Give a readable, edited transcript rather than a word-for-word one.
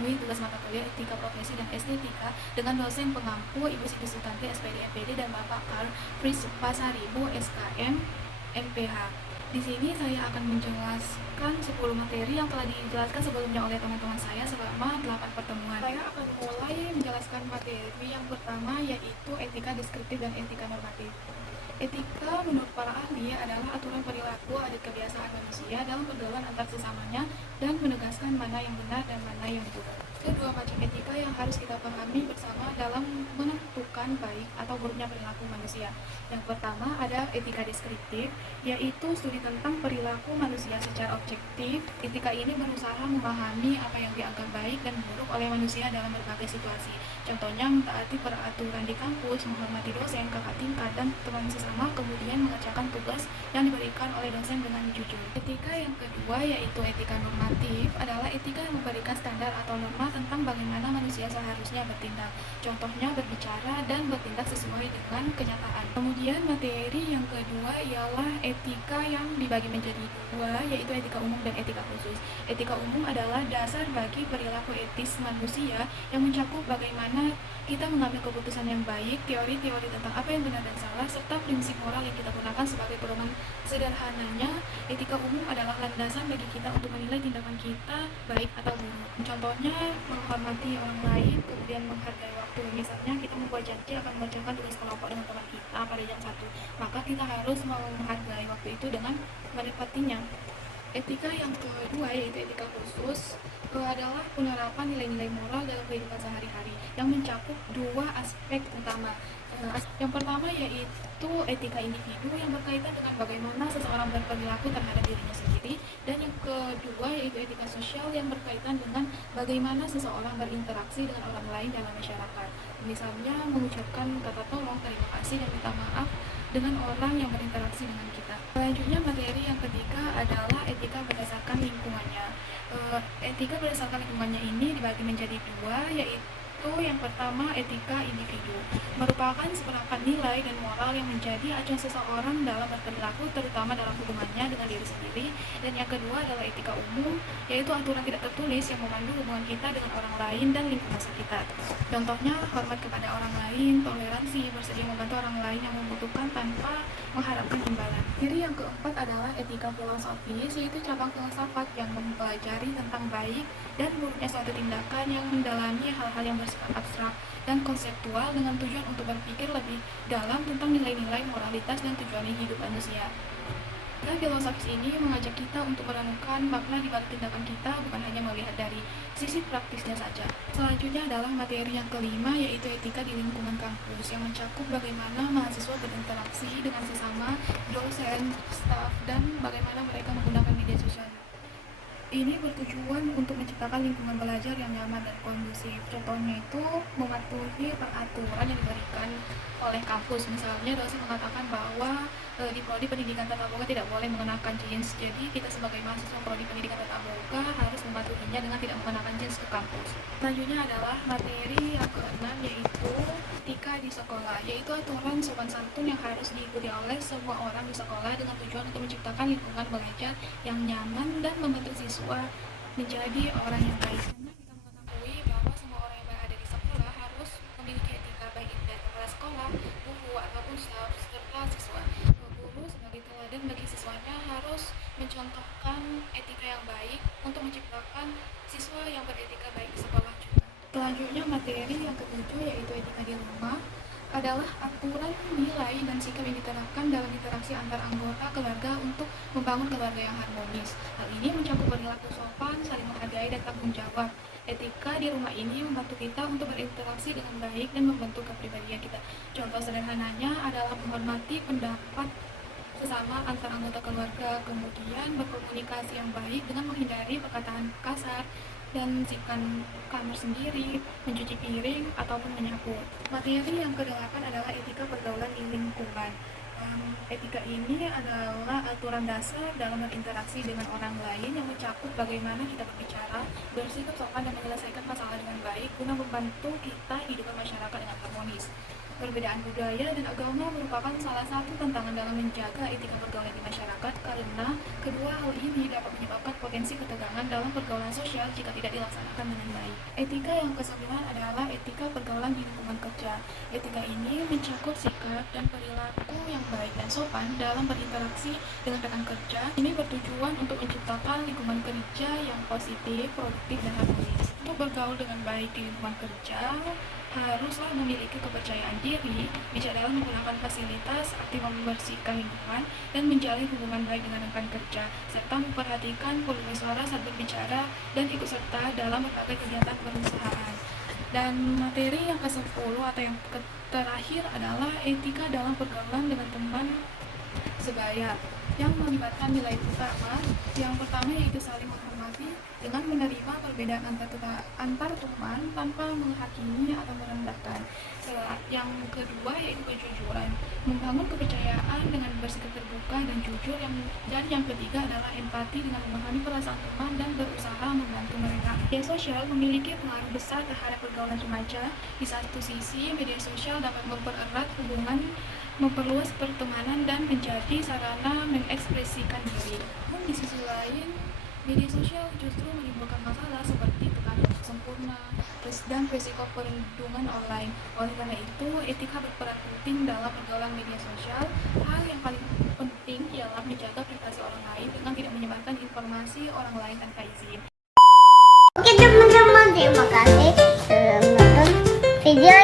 memenuhi tugas mata kuliah Etika Profesi dan Estetika dengan dosen pengampu Ibu Siti Sutanti SPD MPD dan Bapak Karl Fritz Pasaribu SKM MPH. Di sini saya akan menjelaskan 10 materi yang telah dijelaskan sebelumnya oleh teman-teman saya selama 8 pertemuan. Saya akan mulai menjelaskan materi yang pertama, yaitu etika deskriptif dan etika normatif. Etika menurut para ahli adalah aturan perilaku adat kebiasaan manusia dalam pergaulan antar sesamanya dan menegaskan mana yang benar dan mana yang buruk. Kedua macam etika yang harus kita pahami bersama dalam menentukan baik atau buruknya perilaku manusia. Yang pertama ada etika deskriptif, yaitu studi tentang perilaku manusia secara objektif. Etika ini berusaha memahami apa yang dianggap baik dan buruk oleh manusia dalam berbagai situasi. Contohnya mentaati peraturan di kampus, menghormati dosen, kakak tingkat, dan teman sesama, kemudian mengerjakan tugas yang diberikan oleh dosen dengan jujur. Etika yang kedua yaitu etika normatif adalah etika yang memberikan standar atau norma tentang bagaimana manusia seharusnya bertindak. Contohnya berbicara dan bertindak sesuai dengan kenyataan. Kemudian materi yang kedua ialah etika yang dibagi menjadi dua, yaitu etika umum dan etika khusus. Etika umum adalah dasar bagi perilaku etis manusia yang mencakup bagaimana kita mengambil keputusan yang baik, teori-teori tentang apa yang benar dan salah, serta prinsip moral yang kita gunakan sebagai pedoman. Sederhananya, etika umum adalah landasan bagi kita untuk menilai tindakan kita baik atau buruk. Contohnya, menghormati orang lain, kemudian menghargai waktu. Misalnya, kita membuat janji akan mengerjakan tugas kelompok dengan teman kita pada jam 1, maka kita harus menghargai waktu itu dengan menepatinya. Etika yang kedua yaitu etika khusus adalah penerapan nilai-nilai moral dalam kehidupan sehari-hari yang mencakup dua aspek utama. Yang pertama yaitu etika individu yang berkaitan dengan bagaimana seseorang berperilaku terhadap dirinya sendiri, dan yang kedua yaitu etika sosial yang berkaitan dengan bagaimana seseorang berinteraksi dengan orang lain dalam masyarakat. Misalnya mengucapkan kata tolong, terima kasih, dan minta maaf dengan orang yang berinteraksi dengan kita. Selanjutnya materi yang ketiga adalah etika berdasarkan lingkungannya. Etika berdasarkan lingkungannya ini dibagi menjadi dua, yaitu yang pertama etika individu, merupakan seperangkat nilai dan moral yang menjadi acuan seseorang dalam berperilaku, terutama dalam hubungannya dengan diri sendiri. Dan yang kedua adalah etika umum, yaitu aturan tidak tertulis yang memandu hubungan kita dengan orang lain dan lingkungan sekitar. Contohnya hormat kepada orang lain, toleransi, bersedia membantu orang lain yang membutuhkan tanpa mengharapkan imbalan. Materi yang keempat adalah etika filosofis, yaitu cabang filsafat yang mempelajari tentang baik dan buruknya suatu tindakan, yang mendalami hal-hal yang bersifat abstrak dan konseptual dengan tujuan untuk berpikir lebih dalam tentang nilai-nilai moralitas dan tujuan hidup manusia. Etika filosofis ini mengajak kita untuk merenungkan makna di balik tindakan kita, bukan hanya melihat dari sisi praktisnya saja. Selanjutnya adalah materi yang kelima, yaitu etika di lingkungan kampus, yang mencakup bagaimana mahasiswa berinteraksi dengan sesama, dosen, staf, dan bagaimana mereka menggunakan media sosial. Ini bertujuan untuk menciptakan lingkungan belajar yang nyaman dan kondusif. Contohnya itu mematuhi peraturan yang diberikan oleh kampus. Misalnya dosen mengatakan bahwa di prodi pendidikan tata boga tidak boleh mengenakan jeans. Jadi kita sebagai mahasiswa prodi pendidikan tata boga harus mematuhinya dengan tidak mengenakan jeans ke kampus. Selanjutnya adalah materi yang keenam, yaitu etika di sekolah, yaitu aturan sopan santun yang harus diikuti oleh semua orang di sekolah dengan tujuan untuk menciptakan lingkungan belajar yang nyaman dan membentuk siswa menjadi orang yang baik. Karena kita mengetahui bahwa semua orang yang berada di sekolah harus memiliki etika, baik itu dari kepala sekolah, guru, ataupun staf serta siswa. Guru sebagai teladan bagi siswanya harus mencontohkan etika yang baik untuk menciptakan siswa yang beretika baik di sekolah juga. Selanjutnya materi yang ketujuh yaitu etika di rumah, adalah aturan nilai dan sikap yang diterapkan dalam interaksi antar anggota keluarga untuk membangun keluarga yang harmonis. Hal ini mencakup perilaku sopan, saling menghargai, dan tanggung jawab. Etika di rumah ini membantu kita untuk berinteraksi dengan baik dan membentuk kepribadian kita. Contoh sederhananya adalah menghormati pendapat sesama antar anggota keluarga, kemudian berkomunikasi yang baik dengan menghindari perkataan kasar, dan membersihkan kamar sendiri, mencuci piring, ataupun menyapu. Materi yang kedelapan adalah etika pergaulan di lingkungan. Etika ini adalah aturan dasar dalam berinteraksi dengan orang lain yang mencakup bagaimana kita berbicara, bersikap sopan, dan menyelesaikan masalah dengan baik guna membantu kita hidup masyarakat dengan harmonis. Perbedaan budaya dan agama merupakan salah satu tantangan dalam menjaga etika pergaulan di masyarakat karena kedua hal ini dapat menyebabkan potensi ketegangan dalam pergaulan sosial jika tidak dilaksanakan dengan baik. Etika yang kesembilan adalah etika pergaulan di lingkungan kerja. Etika ini mencakup sikap dan perilaku yang baik dan sopan dalam berinteraksi dengan rekan kerja. Ini bertujuan untuk menciptakan lingkungan kerja yang positif, produktif, dan harmonis. Untuk bergaul dengan baik di lingkungan kerja, haruslah memiliki kepercayaan diri, bisa dalam menggunakan fasilitas, aktif membersihkan lingkungan, dan menjalin hubungan baik dengan rekan kerja, serta memperhatikan volume suara saat berbicara dan ikut serta dalam berbagai kegiatan perusahaan. Dan materi yang ke-10 atau yang terakhir adalah etika dalam pergaulan dengan teman sebaya, yang melibatkan nilai utama. Yang pertama yaitu saling menghormati dengan menerima perbedaan antar teman tanpa menghakimi atau merendahkan. Yang kedua yaitu kejujuran, membangun kepercayaan dengan bersikap terbuka dan jujur. Dan yang ketiga adalah empati dengan memahami perasaan teman dan berusaha membantu mereka. Media sosial memiliki pengaruh besar terhadap pergaulan remaja. Di satu sisi, media sosial dapat mempererat hubungan, memperluas pertemanan, dan menjadi sarana mengekspresikan diri. Namun di sisi lain, media sosial justru menimbulkan masalah seperti tekanan untuk sempurna dan risiko perundungan online. Oleh karena itu, etika berperan penting dalam pergaulan media sosial. Hal yang paling penting ialah menjaga privasi orang lain dengan tidak menyebarkan informasi orang lain tanpa izin. Oke teman-teman, terima kasih sudah menonton video